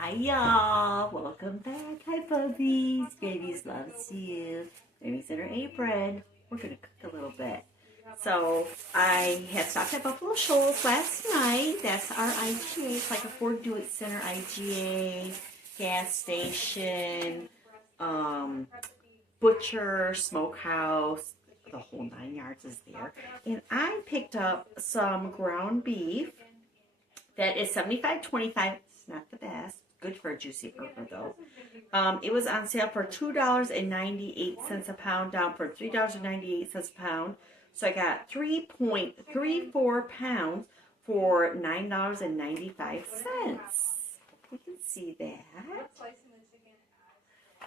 Hi y'all, welcome back. Hi puppies, babies loves you. Baby's in her apron. We're gonna cook a little bit. So I had stopped at Buffalo Shoals last night. That's our IGA. It's like a Ford Do It Center IGA, gas station, butcher, smokehouse, the whole 9 yards is there. And I picked up some ground beef that is 75.25. It's not the best. Good for a juicy burger though. It was on sale for $2.98 a pound, down from $3.98 a pound. So I got 3.34 pounds for $9.95. You can see that.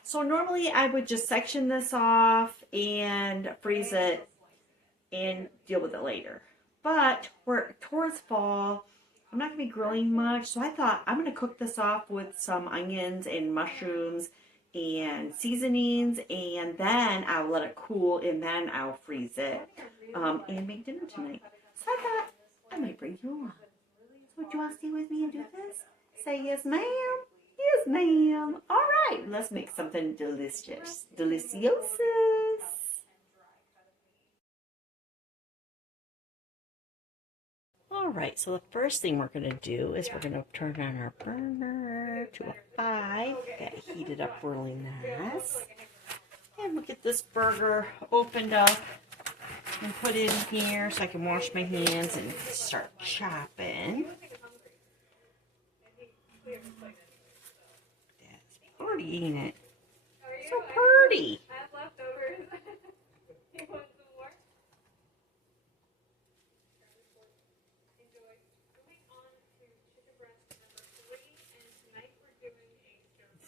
So normally I would just section this off and freeze it and deal with it later. But we're towards fall. I'm not going to be grilling much, so I thought I'm going to cook this off with some onions and mushrooms and seasonings, and then I'll let it cool, and then I'll freeze it and make dinner tonight. So I thought I might bring you along. So do you want to stay with me and do this? Say yes, ma'am. Yes, ma'am. All right, let's make something delicious. Deliciosus. Alright, so the first thing we're going to do is we're going to turn on our burner to a 5. Got it heated up really nice. And we'll get this burger opened up and put it in here so I can wash my hands and start chopping. That's pretty, ain't it? So pretty.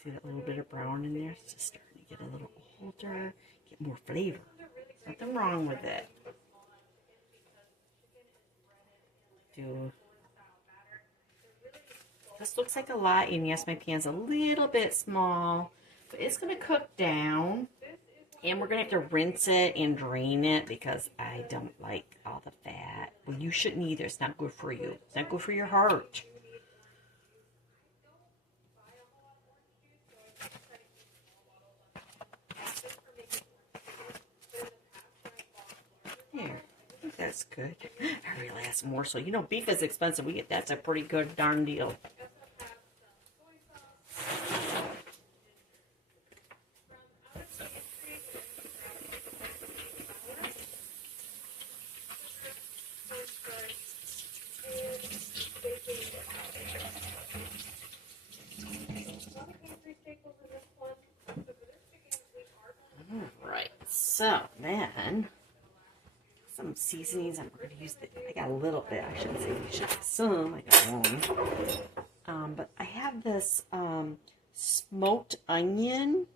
See that little bit of brown in there? It's just starting to get a little older, get more flavor. Nothing wrong with it. This looks like a lot, and yes, my pan's a little bit small, but it's going to cook down, and we're going to have to rinse it and drain it because I don't like all the fat. Well, you shouldn't either. It's not good for you. It's not good for your heart. There, I think that's good. Hurry, last morsel. You know, beef is expensive. That's a pretty good darn deal. Alright, so then some seasonings. I'm going to use I got a little bit. I shouldn't say you should have some. I got one. But I have this smoked onion,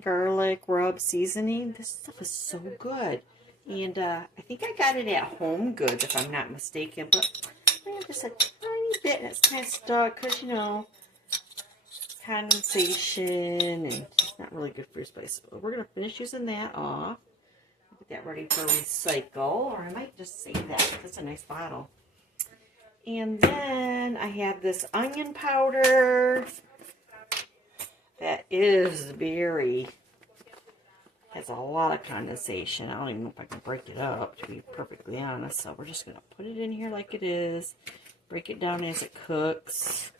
garlic rub seasoning. This stuff is so good. And I think I got it at Home Goods, if I'm not mistaken. But I have just a tiny bit, and it's kind of stuck because, you know, condensation, and it's not really good for your spice. But we're going to finish using that off. Get that ready for recycle, or I might just save that. That's a nice bottle. And then I have this onion powder that is has a lot of condensation. I don't even know if I can break it up, to be perfectly honest. So we're just going to put it in here like it is. Break it down as it cooks.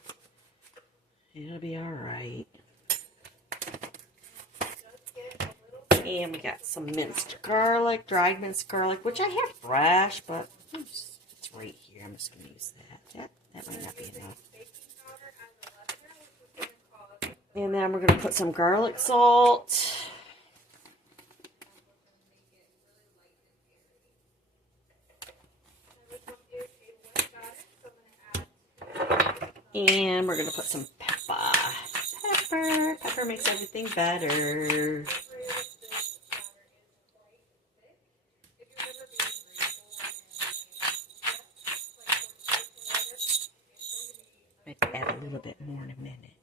It'll be alright. And we got some minced garlic, dried minced garlic, which I have fresh, but it's right here. I'm just going to use that. That might not be enough. And then we're going to put some garlic salt. And we're going to put some pepper. Pepper makes everything better. Might add a little bit more in a minute.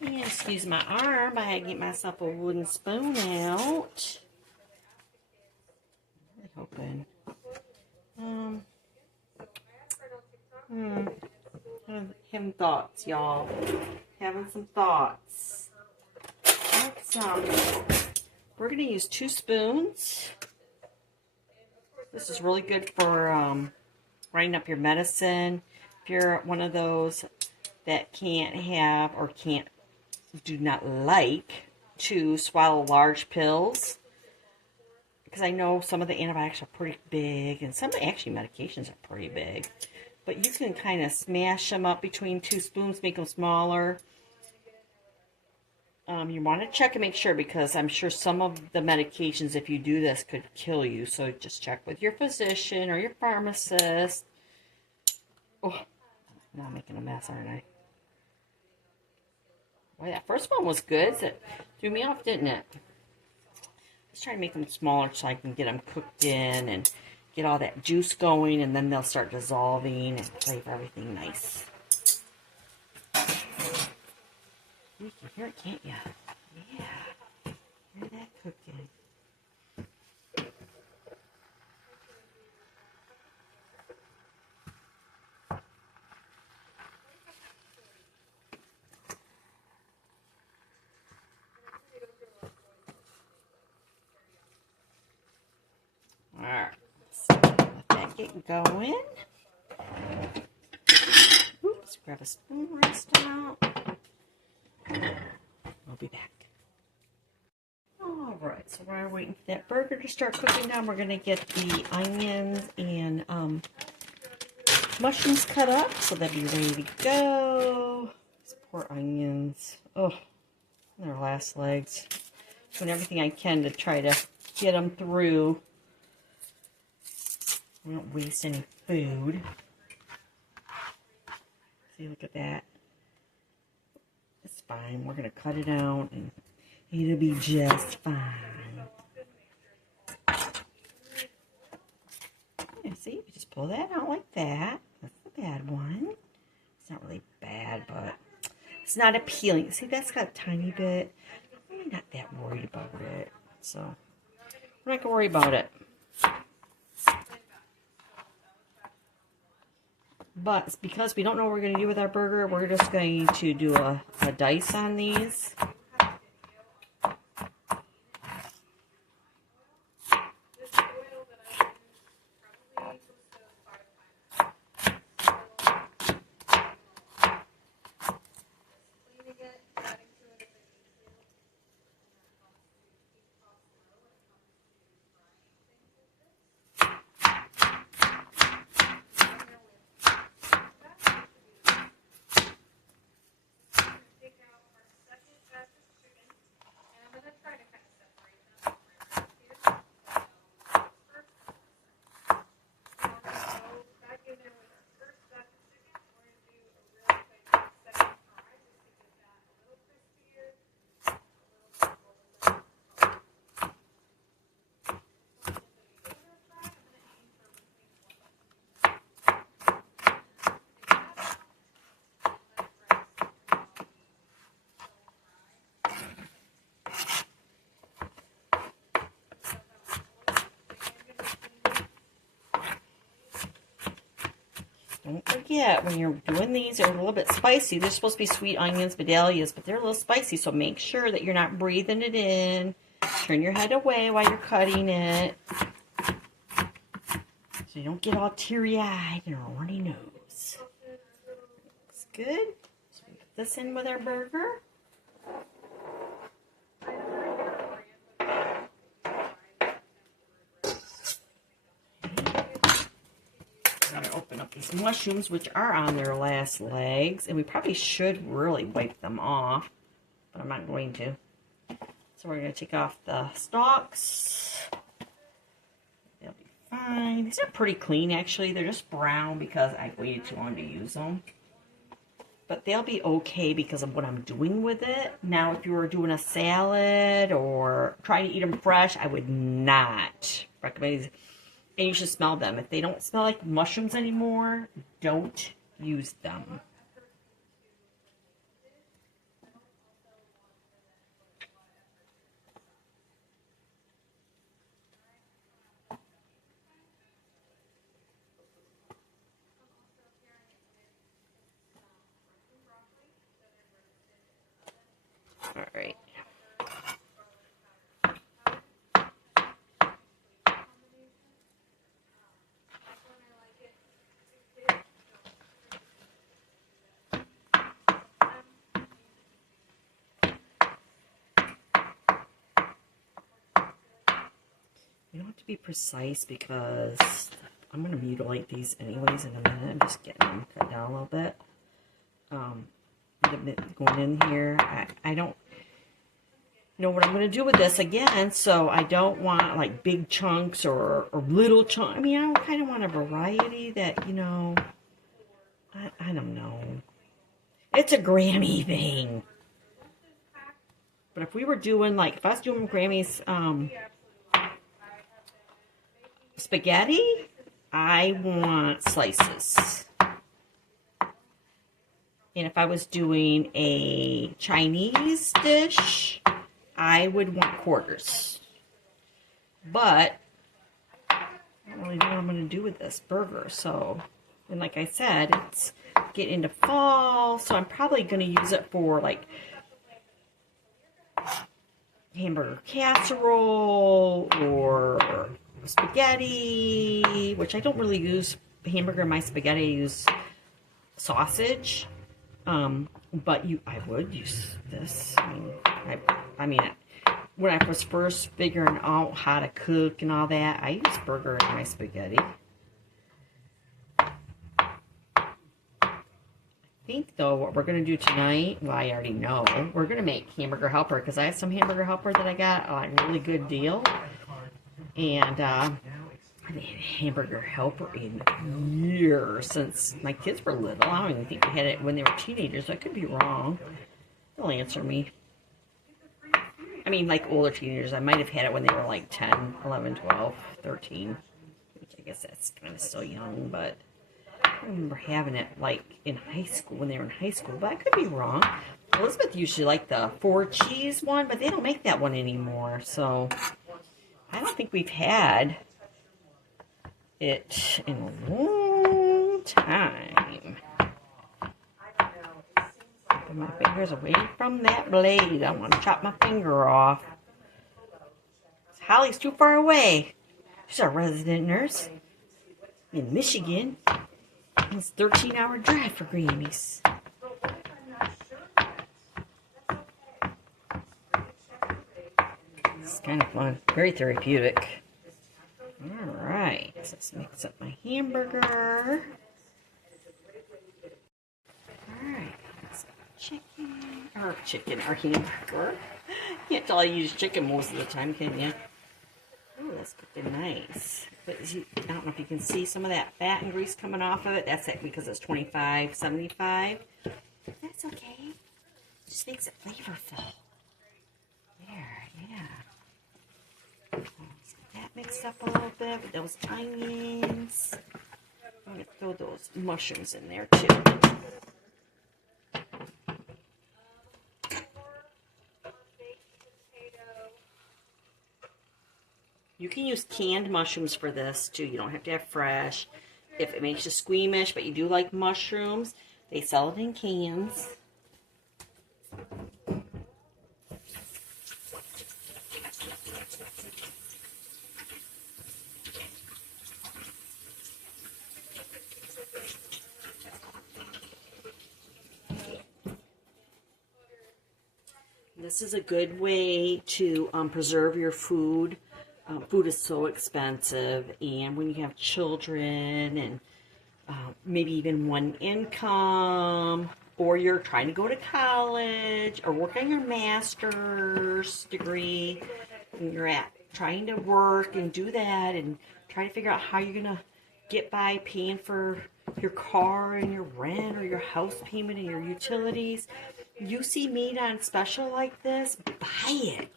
And excuse my arm, I had to get myself a wooden spoon out. Really hoping. Having thoughts, y'all. Having some thoughts. Let's, we're going to use 2 spoons. This is really good for writing up your medicine. If you're one of those that can't have or do not like to swallow large pills, because I know some of the antibiotics are pretty big and some actually medications are pretty big, but you can kind of smash them up between 2 spoons, make them smaller. You want to check and make sure, because I'm sure some of the medications, if you do this, could kill you. So just check with your physician or your pharmacist. Oh, now I'm making a mess, aren't I? Well, that first one was good. It threw me off, didn't it? Let's try to make them smaller so I can get them cooked in and get all that juice going, and then they'll start dissolving and flavor everything nice. You can hear it, can't you? Yeah. Hear that cooking. Alright. Let that get going. Oops, grab a spoon rest out. We'll be back. Alright, so while we're waiting for that burger to start cooking down, we're going to get the onions and mushrooms cut up so they'll be ready to go. These poor onions. Oh, their last legs. Doing everything I can to try to get them through. We don't waste any food. See, look at that. It's fine. We're going to cut it out and it'll be just fine. Yeah, see, you just pull that out like that. That's the bad one. It's not really bad, but it's not appealing. See, that's got a tiny bit. I'm really not that worried about it. So, we're not going to worry about it. But because we don't know what we're going to do with our burger, we're just going to do a dice on these. Don't forget, when you're doing these, they're a little bit spicy. They're supposed to be sweet onions, vidalias, but they're a little spicy, so make sure that you're not breathing it in. Turn your head away while you're cutting it, so you don't get all teary-eyed and a runny nose. Looks good. So we put this in with our burger. Open up these mushrooms, which are on their last legs, and we probably should really wipe them off, but I'm not going to. So we're going to take off the stalks. They'll be fine. These are pretty clean, actually. They're just brown because I waited too long to use them, but they'll be okay because of what I'm doing with it. Now, if you were doing a salad or trying to eat them fresh, I would not recommend these. And you should smell them. If they don't smell like mushrooms anymore, don't use them. All right. You don't have to be precise because I'm going to mutilate these anyways in a minute. I'm just getting them cut down a little bit. Going in here, I don't know what I'm going to do with this again, so I don't want like big chunks or little chunks. I mean, I kind of want a variety that, you know, I don't know. It's a Grammy thing. But if we were doing, like, if I was doing Grammy's spaghetti, I want slices. And if I was doing a Chinese dish, I would want quarters. But I don't really know what I'm going to do with this burger. So, and like I said, it's getting into fall, so I'm probably going to use it for, like, hamburger casserole or spaghetti, which I don't really use hamburger in my spaghetti. I use sausage, but I would use this. I mean, when I was first figuring out how to cook and all that, I use burger in my spaghetti. I think, though, what we're going to do tonight, well, I already know, we're going to make Hamburger Helper, because I have some Hamburger Helper that I got on a really good deal. And I haven't had Hamburger Helper in years, since my kids were little. I don't even think we had it when they were teenagers. I could be wrong. They'll answer me. I mean, like older teenagers. I might have had it when they were like 10, 11, 12, 13. Which I guess that's kind of still young, but I remember having it like in high school, when they were in high school, but I could be wrong. Elizabeth usually liked the 4 cheese one, but they don't make that one anymore, so I don't think we've had it in a long time. Put my fingers away from that blade. I want to chop my finger off. Holly's too far away. She's our resident nurse in Michigan. It's a 13-hour drive for Grammys. It's kind of fun. Very therapeutic. Alright, so let's mix up my hamburger. Alright, chicken, or hamburger. Can't tell I use chicken most of the time, can you? Oh, that's cooking nice. But I don't know if you can see some of that fat and grease coming off of it. That's it because it's $25.75. That's okay. It just makes it flavorful. There, yeah. Let's get that mixed up a little bit with those onions. I'm going to throw those mushrooms in there too. You can use canned mushrooms for this too. You don't have to have fresh. If it makes you squeamish, but you do like mushrooms, they sell it in cans. This is a good way to preserve your food. Food is so expensive, and when you have children and maybe even one income, or you're trying to go to college or work on your master's degree, and you're trying to work and do that and try to figure out how you're going to get by paying for your car and your rent or your house payment and your utilities, you see meat on special like this, buy it.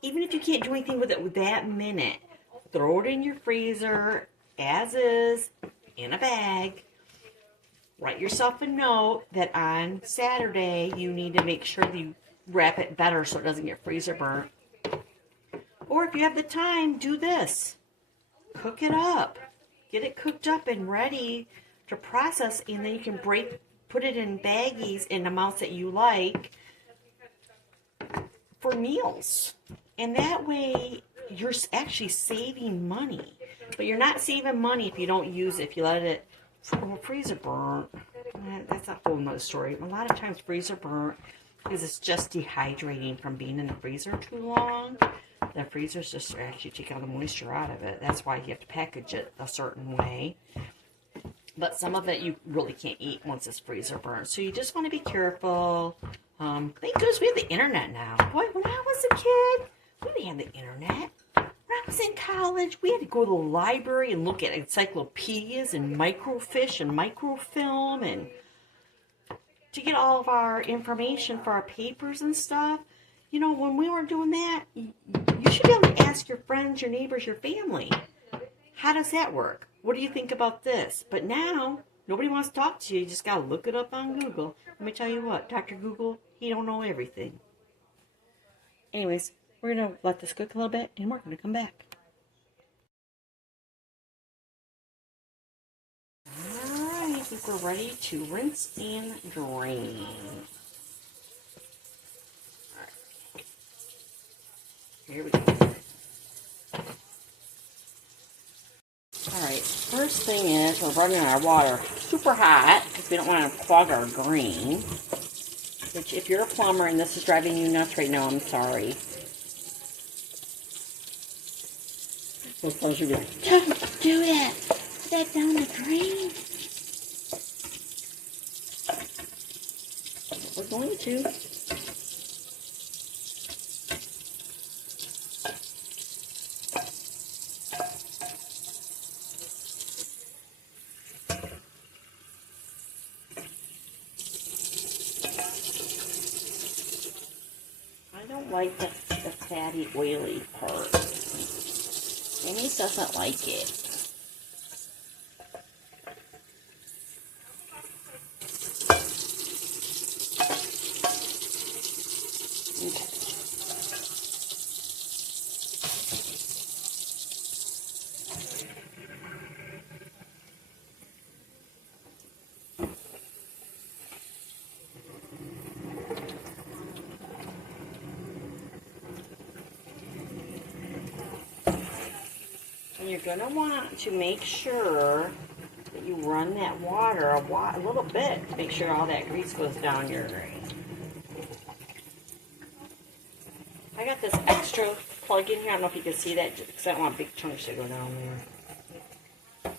Even if you can't do anything with it that minute, throw it in your freezer as is, in a bag. Write yourself a note that on Saturday you need to make sure that you wrap it better so it doesn't get freezer burnt. Or if you have the time, do this. Cook it up. Get it cooked up and ready to process, and then you can put it in baggies in amounts that you like. for meals. And that way you're actually saving money. But you're not saving money if you don't use it, if you let it freezer burn. That's a whole nother story. A lot of times freezer burn because it's just dehydrating from being in the freezer too long. The freezer's just actually taking all the moisture out of it. That's why you have to package it a certain way. But some of it you really can't eat once it's freezer burned. So you just want to be careful. Thank goodness we have the internet now. Boy, when I was a kid, we didn't have the internet. When I was in college, we had to go to the library and look at encyclopedias and microfiche and microfilm and to get all of our information for our papers and stuff. You know, when we were doing that, you should be able to ask your friends, your neighbors, your family. How does that work? What do you think about this? But now, nobody wants to talk to you. You just got to look it up on Google. Let me tell you what, Dr. Google, he don't know everything. Anyways, we're going to let this cook a little bit, and we're going to come back. Alright, I think we're ready to rinse and drain. Alright. Here we go. Alright, first thing is we're running our water super hot because we don't want to clog our drain. Which, if you're a plumber and this is driving you nuts right now, I'm sorry. So plumbers will be like, don't do that. Put that down the drain. We're going to. Like the fatty, oily part. Amy doesn't like it. Okay. You're going to want to make sure that you run that water a little bit to make sure all that grease goes down your drain. I got this extra plug in here. I don't know if you can see that because I don't want big chunks to go down there.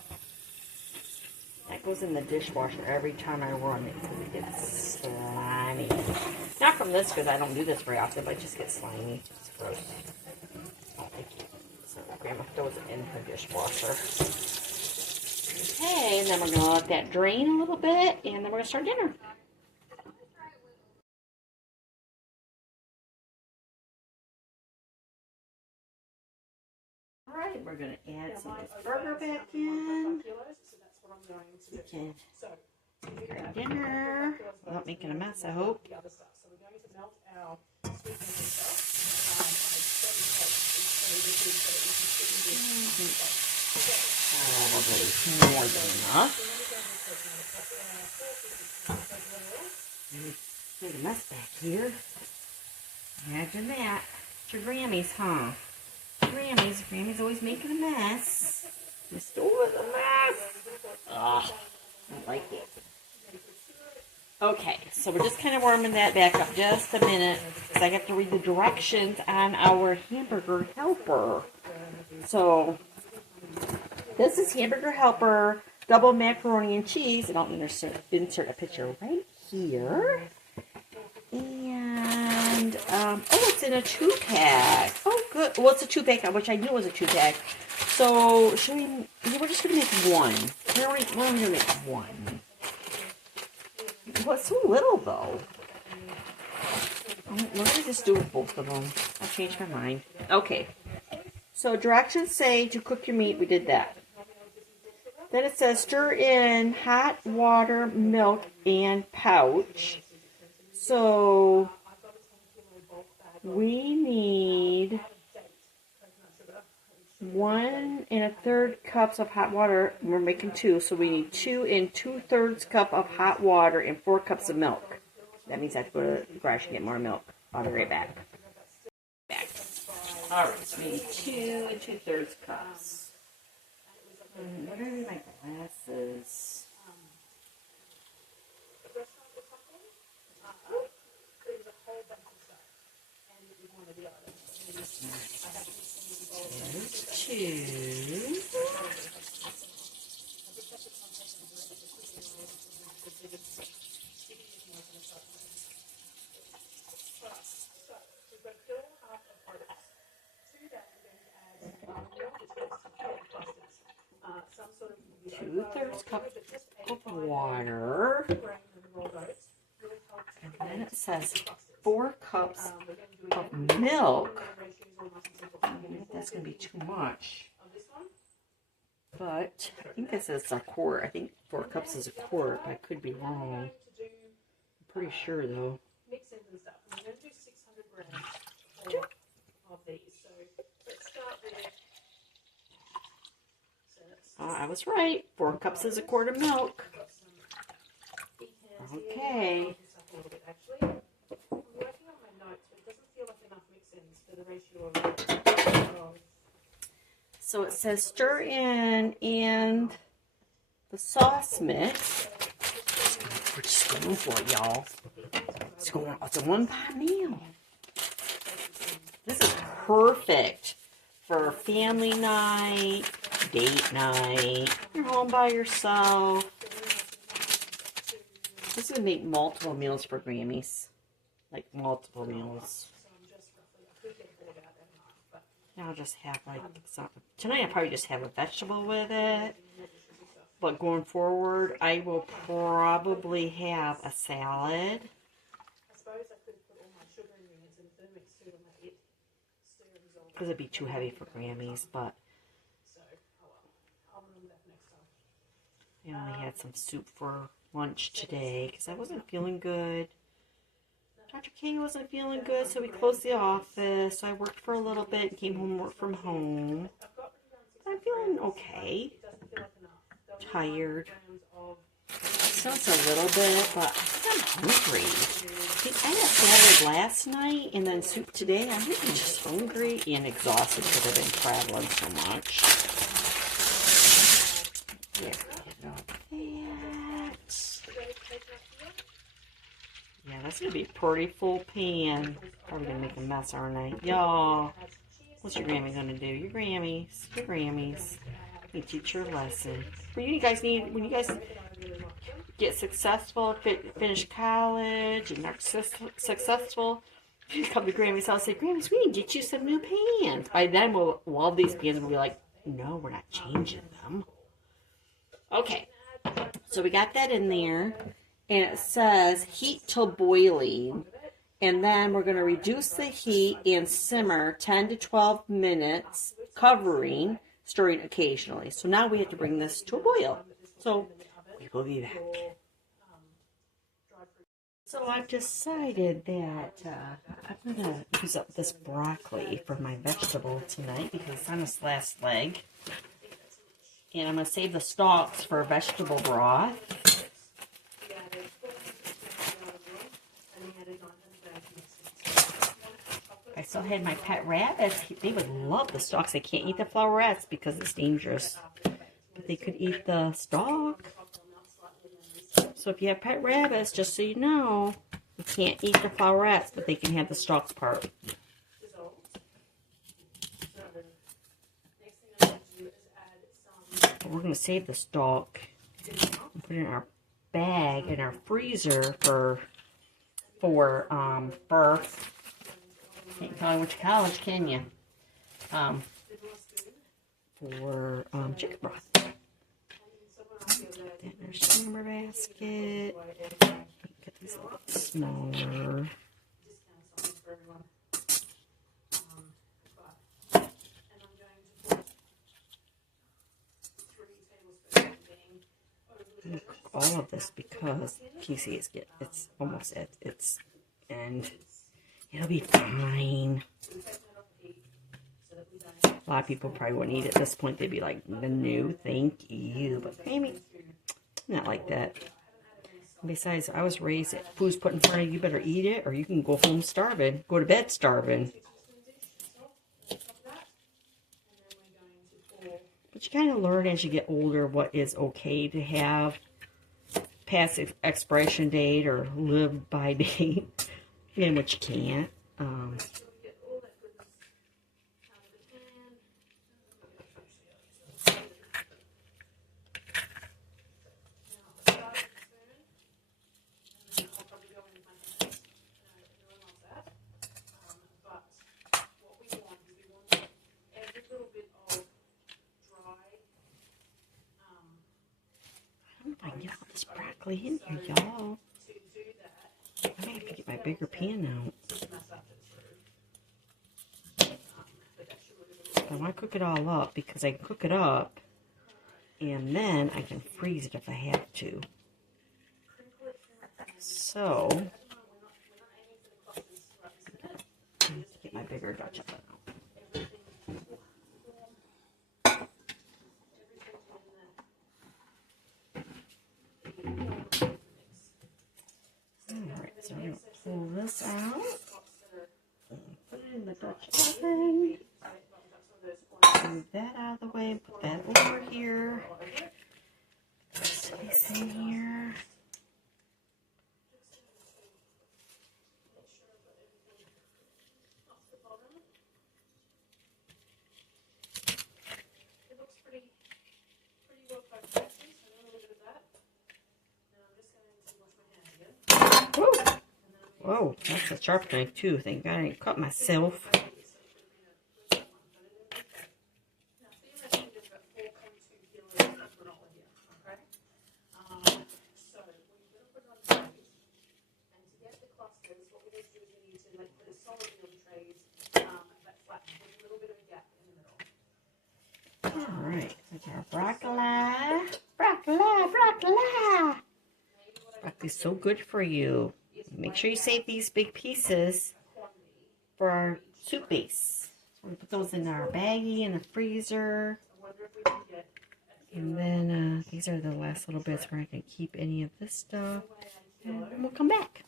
That goes in the dishwasher every time I run it because it gets slimy. Not from this because I don't do this very often, but it just gets slimy. It's gross. Grandma throws it in her dishwasher. Okay, and then we're going to let that drain a little bit, and then we're going to start dinner. Alright, we're going to add some of this burger back in. Okay. Our dinner. Without making a mess, I hope. Probably more than enough. There's a mess back here. Imagine that. It's your Grammy's, huh? Grammy's always making a mess. Just always a mess. Ugh, I don't like it. Okay, so we're just kind of warming that back up just a minute because I have to read the directions on our Hamburger Helper. So, this is Hamburger Helper, double macaroni and cheese, and I'll insert a picture right here. And, oh, it's in a 2-pack. Oh, good. Well, it's a 2-pack, which I knew was a 2-pack. So, we're just going to make one. We're only going to make one. Well, it's so little, though. Let me just do with both of them. I'll change my mind. Okay. So, directions say to cook your meat. We did that. Then it says stir in hot water, milk, and pouch. So, we need 1 1/3 cups of hot water. We're making 2, so we need 2 2/3 cup of hot water and 4 cups of milk. That means I have to go to the garage and get more milk. I'll be right back. All right, so we need 2 2/3 cups. What are my glasses? There's 2. Two-thirds cup of water. And then it says 4 cups of milk. I think that's going to be too much. But I think this is a quart. I think 4 cups is a quart. I could be wrong. I'm pretty sure though. I was right. 4 cups is a quart of milk. Okay. So it says stir in and the sauce mix. We're just going for it, y'all. It's a 1-pot meal. This is perfect for family night, date night. You're home by yourself. This is going to make multiple meals for Grammys. Like multiple meals. I'll just have like something. Tonight I'll probably just have a vegetable with it. But going forward, I will probably have a salad. Because it'd be too heavy for Grammys, but I only had some soup for lunch today because I wasn't feeling good. Dr. K wasn't feeling good, so we closed the office. So I worked for a little bit and came home and worked from home. I'm feeling okay. Tired. Just a little bit, but I'm hungry. I had salad last night and then soup today. I'm really just hungry and exhausted because I've been traveling so much. There we go. Yeah, that's going to be a pretty full pan. Probably going to make a mess, aren't I? Y'all, what's your Grammy going to do? Your Grammys. Your Grammys. You teach your lesson. When you guys get successful, finish college, and are successful, you come to Grammy's house and say, Grammys, we need to get you some new pans. By then, all these pans will be like, no, we're not changing them. Okay, so we got that in there. And it says heat till boiling. And then we're going to reduce the heat and simmer 10 to 12 minutes, covering, stirring occasionally. So now we have to bring this to a boil. So we will be back. So I've decided that I'm going to use up this broccoli for my vegetable tonight because it's on its last leg. And I'm going to save the stalks for vegetable broth. I still had my pet rabbits. They would love the stalks. They can't eat the flowerets because it's dangerous. But they could eat the stalk. So if you have pet rabbits, just so you know, you can't eat the flowerets, but they can have the stalks part. But we're going to save the stalk and put it in our bag in our freezer for can't tell you went to college, can you? For chicken broth. Put that in our steamer basket. Get these a little smaller. All of this because PC it's almost at its end. It'll be fine. A lot of people probably wouldn't eat it at this point. They'd be like, no, thank you. But maybe not like that. Besides, I was raised, food's put in front of you, you better eat it or you can go home starving. Go to bed starving. But you kind of learn as you get older what is okay to have past expiration date or live by date and what you can't. I can get all this broccoli in here, y'all. I may have to get my bigger pan out. I want to cook it all up because I can cook it up and then I can freeze it if I have to. So, get my bigger Dutch oven out. Alright, so I'm going to pull this out and put it in the Dutch oven. Move that out of the way, put that over here. This in here. Woo. Whoa, that's a sharp knife too. Thank God I didn't cut myself. Alright, that's our broccoli. Broccoli. Broccoli's so good for you. Make sure you save these big pieces for our soup base. So we put those in our baggie in the freezer. And then these are the last little bits where I can keep any of this stuff. And then we'll come back.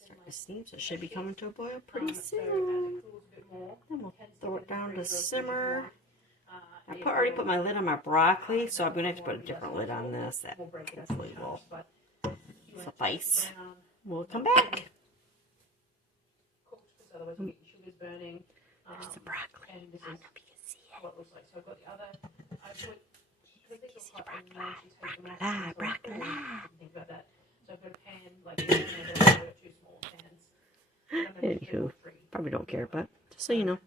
Start to steam, so it should be coming to a boil pretty soon. Then we'll throw it down to simmer. I already put my lid on my broccoli, so I'm going to have to put a different lid on this. That hopefully will suffice. We'll come back. There's the broccoli. I don't know if you can see it. You see the broccoli. Anywho, probably don't care, but just so you know.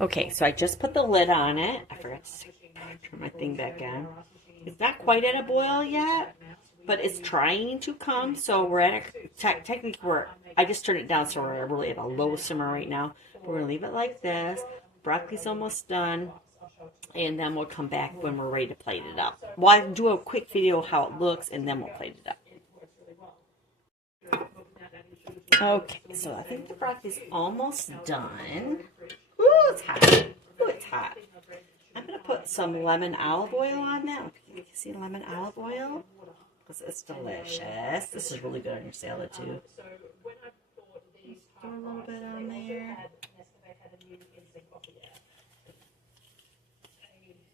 Okay, so I just put the lid on it. I forgot to turn my thing back on. It's not quite at a boil yet, but it's trying to come. So we're at a technically I just turned it down, so we're really at a low simmer right now. We're gonna leave it like this. Broccoli's almost done, and then we'll come back when we're ready to plate it up. Well, I can do a quick video of how it looks, and then we'll plate it up. Okay, so I think the broccoli's almost done. Ooh, it's hot. Ooh, it's hot. I'm going to put some lemon olive oil on that. You can see lemon olive oil? Because it's delicious. This is really good on your salad, too. Throw a little bit on there.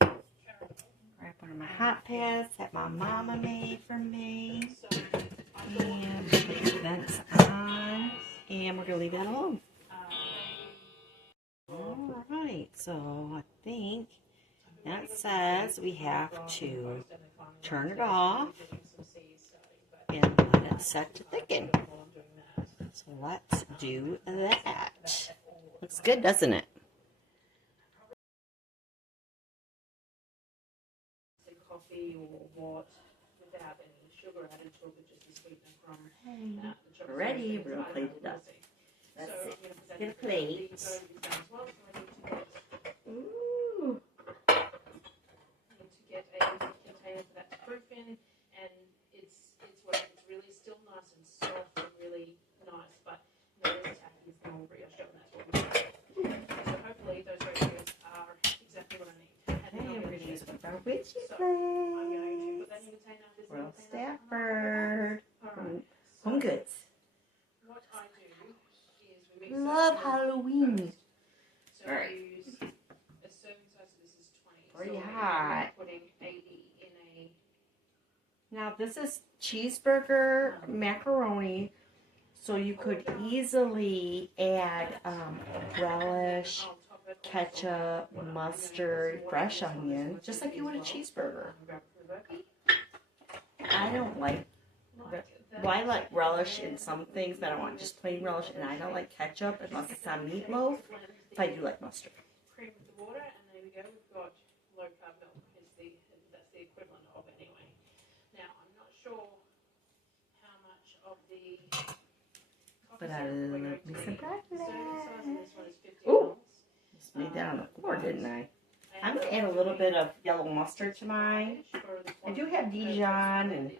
Grab one of my hot pads that my mama made for me. And that's on. And we're going to leave that alone. Alright, so I think that says we have to turn it off and let it set to thicken. So let's do that. Looks good, doesn't it? Coffee or what without any sugar added to it, just a sweetener from. We're ready. We're gonna plate it up. Let's see. Get a plate. Ooh. To get a container for that to proof in, and it's really still nice and soft and really nice, but not as tacky as the normal brioche dough, and that's what we want. So hopefully those ratios are exactly what I need. And we're going to use one of our witchy plates. Well, Stafford. Home Goods. love Halloween. So All right. use a serving size of this is 20. Pretty so hot. Putting 80 in a. Now this is cheeseburger macaroni, so you could easily add relish, ketchup, mustard, fresh onion, just like you would a cheeseburger. I don't like, well, I like relish in some things, but I want just plain relish, and I don't like ketchup unless it's on meatloaf. But I do like mustard. Cream with the water, and there we go. We've got low carb milk. That's the equivalent of anyway. Now I'm not sure how much of the. But I love me some broccoli. Ooh, Ooh, just made that on the floor, didn't I? I'm gonna add a little bit of yellow mustard to mine. I do have Dijon and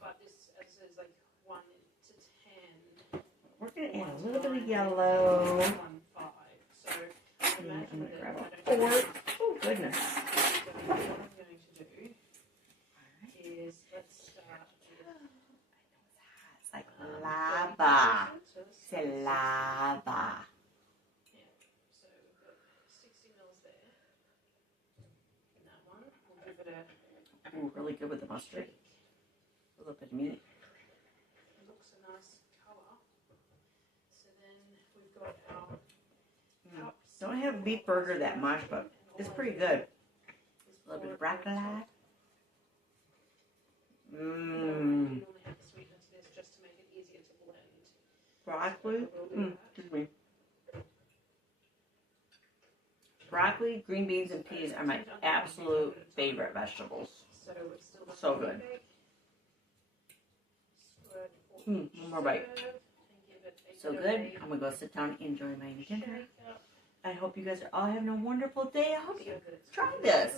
but this is like 1 to 10. we're gonna add a little bit of yellow. 1, 5. So And I'm gonna grab a fork. Oh goodness! what I'm going to do is let's start with. It's like lava. It's lava. Yeah, so we've got 60 mils there. In that one, we'll give it a. Ooh, really good with the mustard. A little bit of meat. It looks a nice colour. So then we've got our cups. Don't have beef burger that much, but it's pretty good. A little bit of broccoli. We normally have the sweetener to this just to make it easier to blend. Broccoli. Excuse me. Broccoli, green beans, and peas are my absolute favorite vegetables. So it's still So good. One more bite. So good. I'm gonna go sit down and enjoy my dinner. I hope you guys are all having a wonderful day. I hope you try this.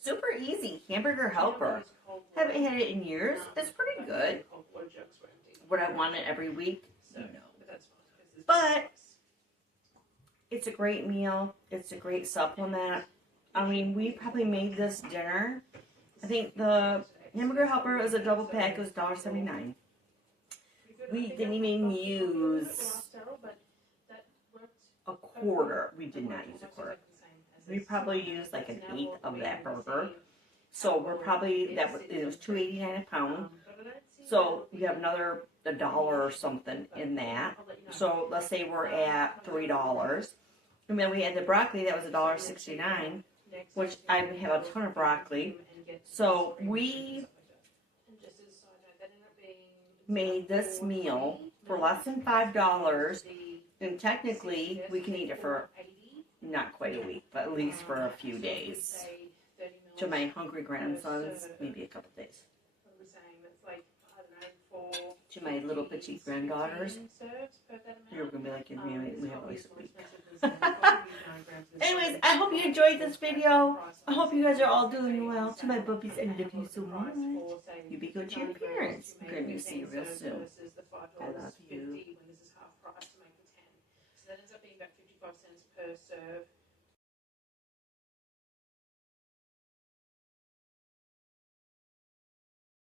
Super easy. Hamburger Helper. Haven't had it in years. It's pretty good. Would I want it every week? No. But it's a great meal. It's a great supplement. I mean, we probably made this dinner. I think the Hamburger Helper was a double pack. It was $1.79. We didn't even use a quarter. We did not use a quarter. We probably used like an eighth of that burger. So we're probably, it was $2.89 a pound. So you have another $1 or something in that. So let's say we're at $3. And then we had the broccoli that was $1.69, which I have a ton of broccoli. So we made this meal for less than $5, and technically we can eat it for not quite a week, but at least for a few days. To my hungry grandsons, maybe a couple days. To my little petite granddaughters, you're gonna be like, we have at least a week. Anyways, I hope you enjoyed this video. I hope you guys are all doing well. To my bubbies, I love you so much. You be good to your parents. I'm going to see you real soon. I love you. So that ends up being about 55 cents per serve.